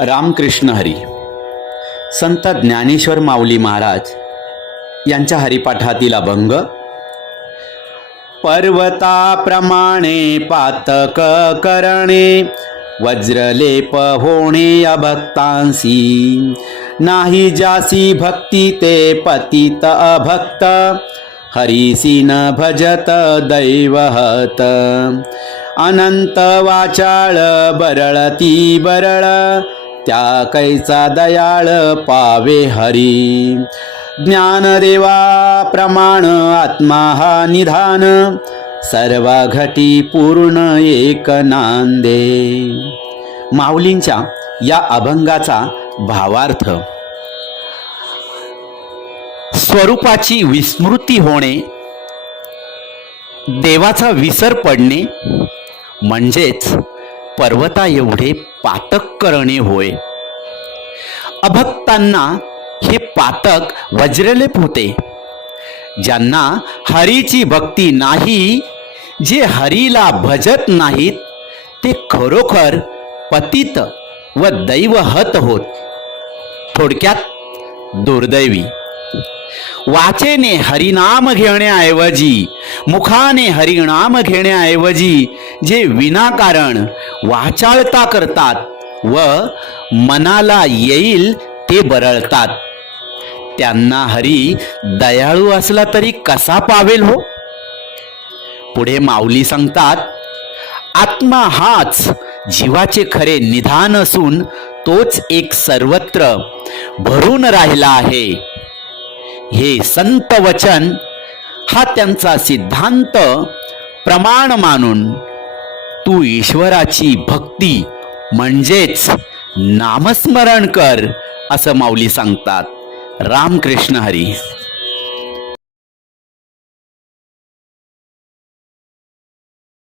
रामकृष्ण हरी. संत ज्ञानेश्वर माऊली महाराज यांच्या हरिपाठातील अभंग पर्वताप्रमाणे पातक करणे वज्रलेप होणे अभक्तांसी. नाही जासी भक्ती ते पतित अभक्त हरिसी न भजत दैवहत. अनंत वाचाळ बरळती बरळ त्या कैचा दयाळ पावे हरी. ज्ञानदेवा प्रमाण आत्मा हा निधान. सर्व घटी पूर्ण एक नांदे. माऊलींच्या या अभंगाचा भावार्थ. स्वरूपाची विस्मृती होणे देवाचा विसर पडणे म्हणजेच पर्वता एवढे पातक करणे होय. अभक्तांना हे पातक वज्रलेप होते. ज्यांना हरीची भक्ती नाही जे हरीला भजत नाहीत ते खरोखर पतित व दैवहत होत. थोडक्यात दुर्दैवी. वाचेने हरिनाम घेण्याऐवजी मुखाने हरिणाम घेण्याऐवजी जे विनाकारण वाचाळता करतात व मनाला येईल ते बरळतात. त्यांना हरी दयाळू असला तरी कसा पावेल हो? पुढे माऊली सांगतात आत्मा हाच जीवाचे खरे निधान असून तोच एक सर्वत्र भरून राहिला आहे. हे संत वचन हा त्यांचा सिद्धांत प्रमाण मानून तू ईश्वराची भक्ती म्हणजेच नामस्मरण कर असं माऊली सांगतात. रामकृष्ण हरी.